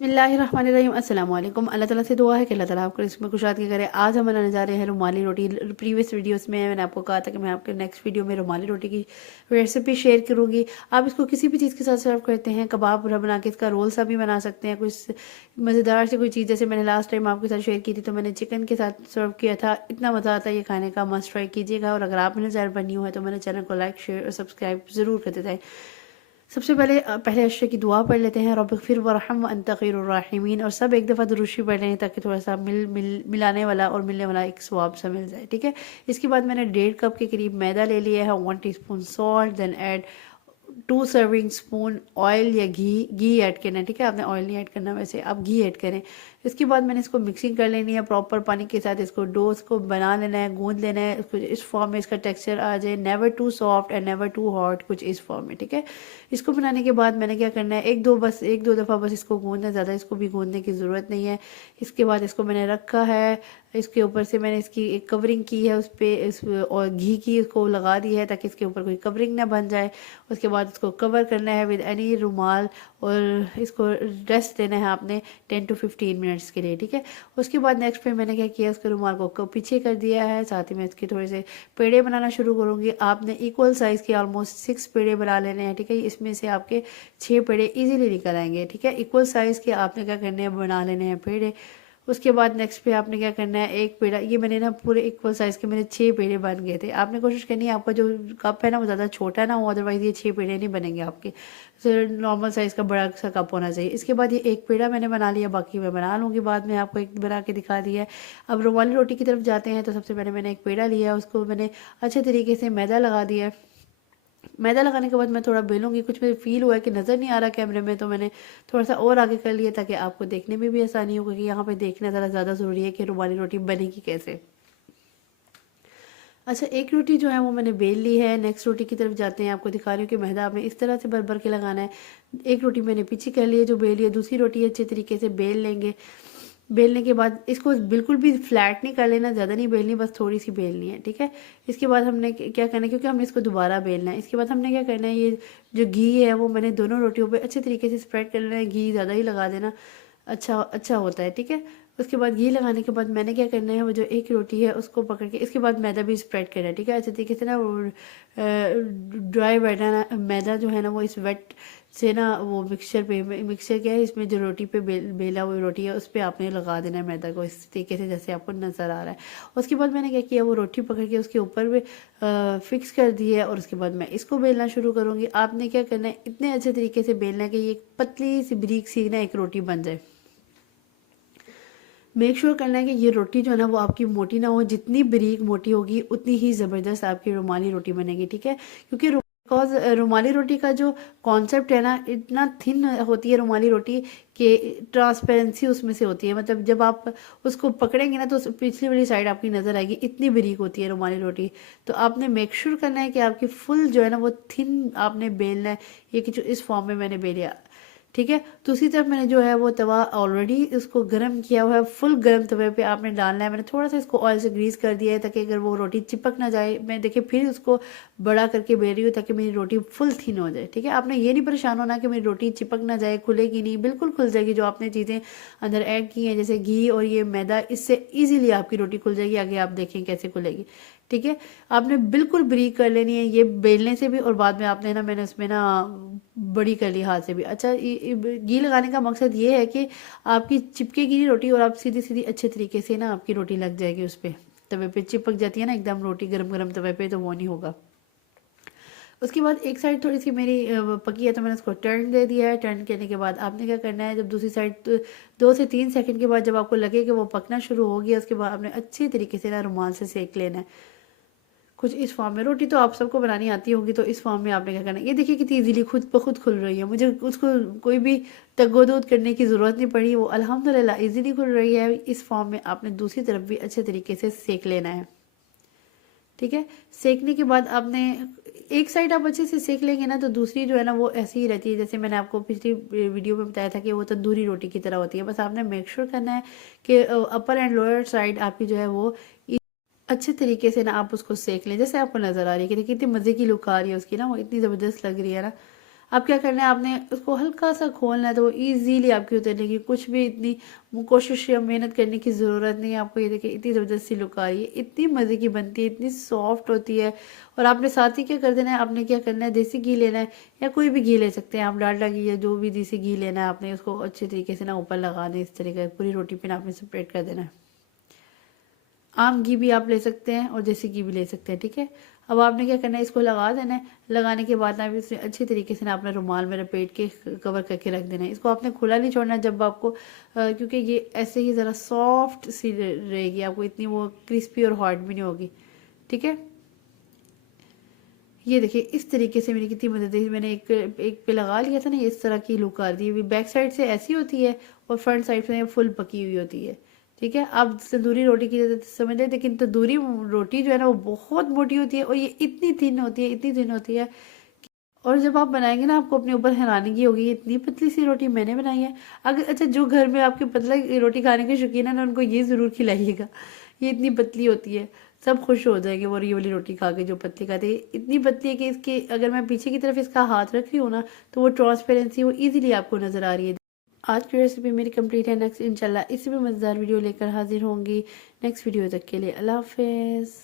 बिस्मिल्लाहिर्रहमानिर्रहीम अस्सलाम वालेकुम। अल्लाह ताला से दुआ है कि अल्लाह ताला आपको इसमें कुशाद की करे। आज हम बनाने जा रहे हैं रुमाली रोटी। प्रीवियस वीडियोस में मैंने आपको कहा था कि मैं आपके नेक्स्ट वीडियो में रुमाली रोटी की रेसिपी शेयर करूंगी। आप इसको किसी भी चीज़ के साथ सर्व करते हैं, कबाब बना के इसका रोल सा भी बना सकते हैं, कुछ मज़ेदार से कोई चीज़। जैसे मैंने लास्ट टाइम आपके साथ शेयर की थी तो मैंने चिकन के साथ सर्व किया था। इतना मज़ा आता है ये खाने का, मस्ट ट्राई कीजिएगा। और अगर आप मेरे चैनल पर न्यू है तो मेरे चैनल को लाइक शेयर और सब्सक्राइब ज़रूर करते जाएँ। सबसे पहले अशरे की दुआ पढ़ लेते हैं, रब्बिग़फिर वरहम व अंत खैरुर राहिमीन। और सब एक दफ़ा दुरूशी पढ़ लें ताकि थोड़ा सा मिलाने वाला और मिलने वाला एक स्वाब सा मिल जाए। ठीक है। इसके बाद मैंने 1.5 कप के करीब मैदा ले लिया है, 1 teaspoon salt, then add 2 serving spoon oil या घी ऐड करना है। ठीक है, आपने ऑयल नहीं ऐड करना, वैसे आप घी ऐड करें। इसके बाद मैंने इसको मिक्सिंग कर लेनी है प्रॉपर पानी के साथ। इसको डो को बना लेना है, गूंद लेना है। इसको इस फॉर्म में इसका टेक्सचर आ जाए, never too soft and never too hot, कुछ इस फॉर्म में। ठीक है। इसको बनाने के बाद मैंने क्या करना है, एक दो दफ़ा बस इसको गूंदना, ज़्यादा इसको भी गूंदने की ज़रूरत नहीं है। इसके बाद इसको मैंने रखा है, इसके ऊपर से मैंने इसकी एक कवरिंग की है, उस पर इस और घी की इसको लगा दी है ताकि इसके ऊपर कोई कवरिंग ना बन जाए। उसके बाद इसको कवर करना है विद एनी रुमाल और इसको रेस्ट देना है आपने 10 to 15 मिनट्स के लिए। ठीक है। उसके बाद नेक्स्ट पे मैंने क्या किया, उसके रुमाल को पीछे कर दिया है। साथ ही मैं इसके थोड़े से पेड़े बनाना शुरू करूँगी। आपने इक्वल साइज़ के ऑलमोस्ट 6 पेड़े बना लेने हैं। ठीक है। इसमें से आपके 6 पेड़े इजीली निकल आएंगे। ठीक है। इक्वल साइज़ के आपने क्या करने हैं, बना लेने हैं पेड़े। उसके बाद नेक्स्ट पे आपने क्या करना है, एक पेड़ा, ये मैंने ना पूरे इक्वल साइज़ के मेरे 6 पेड़े बन गए थे। आपने कोशिश करनी है आपका जो कप है ना वो ज़्यादा छोटा ना हो, अदरवाइज़ ये 6 पेड़े नहीं बनेंगे आपके। तो नॉर्मल साइज़ का बड़ा सा कप होना चाहिए। इसके बाद ये एक पेड़ा मैंने बना लिया, बाकी मैं बना लूँगी बाद में, आपको एक बना के दिखा दिया है। अब रुमाली रोटी की तरफ जाते हैं। तो सबसे पहले मैंने एक पेड़ा लिया, उसको मैंने अच्छे तरीके से मैदा लगा दिया है। मैदा लगाने के बाद मैं थोड़ा बेलूँगी। कुछ मुझे फ़ील हुआ है कि नज़र नहीं आ रहा कैमरे में, तो मैंने थोड़ा सा और आगे कर लिया ताकि आपको देखने में भी आसानी हो, क्योंकि यहाँ पे देखना ज़रा ज़्यादा ज़रूरी है कि रुमाली रोटी बनेगी कैसे। अच्छा, एक रोटी जो है वो मैंने बेल ली है। नेक्स्ट रोटी की तरफ जाते हैं। आपको दिखा रही हूँ कि मैदा आपने इस तरह से भर भर के लगाना है। एक रोटी मैंने पीछे कर ली है जो बेल ली है, दूसरी रोटी अच्छे तरीके से बेल लेंगे। बेलने के बाद इसको बिल्कुल भी फ्लैट नहीं कर लेना, ज़्यादा नहीं बेलनी, बस थोड़ी सी बेलनी है। ठीक है। इसके बाद हमने क्या करना है, क्योंकि हमने इसको दोबारा बेलना है। इसके बाद हमने क्या करना है, ये जो घी है वो मैंने दोनों रोटियों पे अच्छे तरीके से स्प्रेड कर लेना है। घी ज़्यादा ही लगा देना, अच्छा अच्छा होता है। ठीक है। उसके बाद घी लगाने के बाद मैंने क्या करना है, वो जो एक रोटी है उसको पकड़ के इसके बाद मैदा भी स्प्रेड करना है। ठीक है। अच्छे तरीके से ना वो ड्राई मैदा जो है ना वो इस वेट से ना वो मिक्सचर क्या है, इसमें जो रोटी पे बेला हुई रोटी है उस पर आपने लगा देना है मैदा को, इस तरीके से जैसे आपको नज़र आ रहा है। उसके बाद मैंने क्या किया, वो रोटी पकड़ के उसके ऊपर भी फिक्स कर दी है। और उसके बाद मैं इसको बेलना शुरू करूँगी। आपने क्या करना है, इतने अच्छे तरीके से बेलना है कि ये पतली सी ब्रीक सी ना एक रोटी बन जाए। मेक श्योर करना है कि ये रोटी जो है ना वो आपकी मोटी ना हो, जितनी बारीक मोटी होगी उतनी ही ज़बरदस्त आपकी रुमाली रोटी बनेगी। ठीक है। क्योंकि बिकॉज रुमाली रोटी का जो कॉन्सेप्ट है ना, इतना थिन होती है रुमाली रोटी कि ट्रांसपेरेंसी उसमें से होती है। मतलब जब आप उसको पकड़ेंगे ना तो पिछली वाली साइड आपकी नज़र आएगी, इतनी बारीक होती है रुमाली रोटी। तो आपने मेक श्योर करना है कि आपकी फुल जो है ना वो थिन आपने बेलना है। ये कि जो इस फॉर्म में मैंने बेलिया। ठीक है। दूसरी तरफ मैंने जो है वो तवा ऑलरेडी उसको गर्म किया हुआ है। फुल गर्म तवे पे आपने डालना है। मैंने थोड़ा सा इसको ऑयल से ग्रीस कर दिया है ताकि अगर वो रोटी चिपक ना जाए। मैं देखिए फिर उसको बड़ा करके बेल रही हूँ ताकि मेरी रोटी फुल थिन हो जाए। ठीक है। आपने ये नहीं परेशान होना कि मेरी रोटी चिपक ना जाए, खुलेगी नहीं, बिल्कुल खुल जाएगी। जो आपने चीज़ें अंदर ऐड की हैं जैसे घी और ये मैदा, इससे ईजिली आपकी रोटी खुल जाएगी। आगे आप देखें कैसे खुलेगी। ठीक है। आपने बिल्कुल ब्रीक कर लेनी है ये बेलने से भी, और बाद में आपने ना, मैंने उसमें ना बड़ी कर ली हाथ से भी। अच्छा, घी लगाने का मकसद ये है कि आपकी चिपकेगी नहीं रोटी और आप सीधी सीधी अच्छे तरीके से ना आपकी रोटी लग जाएगी उस पर। तवे पे चिपक जाती है ना एकदम रोटी गरम गरम तवे पे, तो वो नहीं होगा। उसके बाद एक साइड थोड़ी सी मेरी पकी है तो मैंने उसको टर्न दे दिया है। टर्न करने के बाद आपने क्या करना है, जब दूसरी साइड 2 से 3 सेकंड के बाद जब आपको लगे कि वो पकना शुरू हो गया, उसके बाद आपने अच्छी तरीके से ना रुमाल से सेक लेना है। कुछ इस फॉर्म में। रोटी तो आप सबको बनानी आती होगी, तो इस फॉर्म में आपने क्या करना है, ये देखिए कितनी इजीली खुद ब खुद खुल रही है। मुझे उसको कोई भी तगोदोद करने की ज़रूरत नहीं पड़ी, वो अल्हम्दुलिल्लाह इजीली खुल रही है। इस फॉर्म में आपने दूसरी तरफ भी अच्छे तरीके से सेक लेना है। ठीक है। सेकने के बाद आपने एक साइड आप अच्छे से सेक लेंगे ना तो दूसरी जो है ना वो ऐसी ही रहती है जैसे मैंने आपको पिछली वीडियो में बताया था कि वो तंदूरी रोटी की तरह होती है। बस आपने मेक श्योर करना है कि अपर एंड लोअर साइड आपकी जो है वो अच्छे तरीके से ना आप उसको सेक लें, जैसे आपको नज़र आ रही है कि देखिए कितनी मज़े की लुक आ रही है उसकी ना, वो इतनी ज़बरदस्त लग रही है ना। अब क्या करना है, आपने उसको हल्का सा खोलना है तो वो ईजीली आपकी उतरनेगी, कुछ भी इतनी कोशिश या मेहनत करने की ज़रूरत नहीं है आपको। ये देखिए इतनी ज़बरदस्ती लुक आ रही है, इतनी मज़े की बनती है, इतनी सॉफ्ट होती है। और आपने साथ ही क्या कर देना है, आपने क्या करना है, देसी घी लेना है या कोई भी घी ले सकते हैं आप, डालडा घी या जो भी देसी घी लेना है, आपने उसको अच्छे तरीके से ना ऊपर लगा दें, इस तरीके पूरी रोटी पे ना आपने सेपरेट कर देना है। आम घी भी आप ले सकते हैं और देसी घी भी ले सकते हैं, ठीक है। अब आपने क्या करना है, इसको लगा देना है। लगाने के बाद ना इसे अच्छी तरीके से ना अपने रुमाल में लपेट के कवर करके रख देना है। इसको आपने खुला नहीं छोड़ना जब आपको क्योंकि ये ऐसे ही ज़रा सॉफ्ट सी रहेगी, आपको इतनी वो क्रिस्पी और हॉट भी नहीं होगी, ठीक है। ये देखिए इस तरीके से मेरी कितनी मदद है, मैंने एक पे लगा लिया था ना, इस तरह की लुक आ रही है। बैक साइड से ऐसी होती है और फ्रंट साइड से फुल पकी हुई होती है, ठीक है। आप तंदूरी रोटी की जैसे समझ लें, लेकिन तंदूरी रोटी जो है ना वो बहुत मोटी होती है और ये इतनी थिन होती है, इतनी थिन होती है। और जब आप बनाएंगे ना आपको अपने ऊपर हैरानगी होगी, इतनी पतली सी रोटी मैंने बनाई है। अगर अच्छा जो घर में आपके पतला रोटी खाने के शौकीन है ना, उनको ये ज़रूर खिलाइएगा, ये इतनी पतली होती है, सब खुश हो जाएंगे वो ये वाली रोटी खा के जो पतली खाते हैं। इतनी पतली है कि इसके अगर मैं पीछे की तरफ इसका हाथ रख रही हूँ ना तो वो ट्रांसपेरेंसी वो ईजिली आपको नज़र आ रही है। आज की रेसिपी मेरी कंप्लीट है। नेक्स्ट इंशाल्लाह इसी में मज़ेदार वीडियो लेकर हाजिर होंगी। नेक्स्ट वीडियो तक के लिए अल्लाह हाफिज़।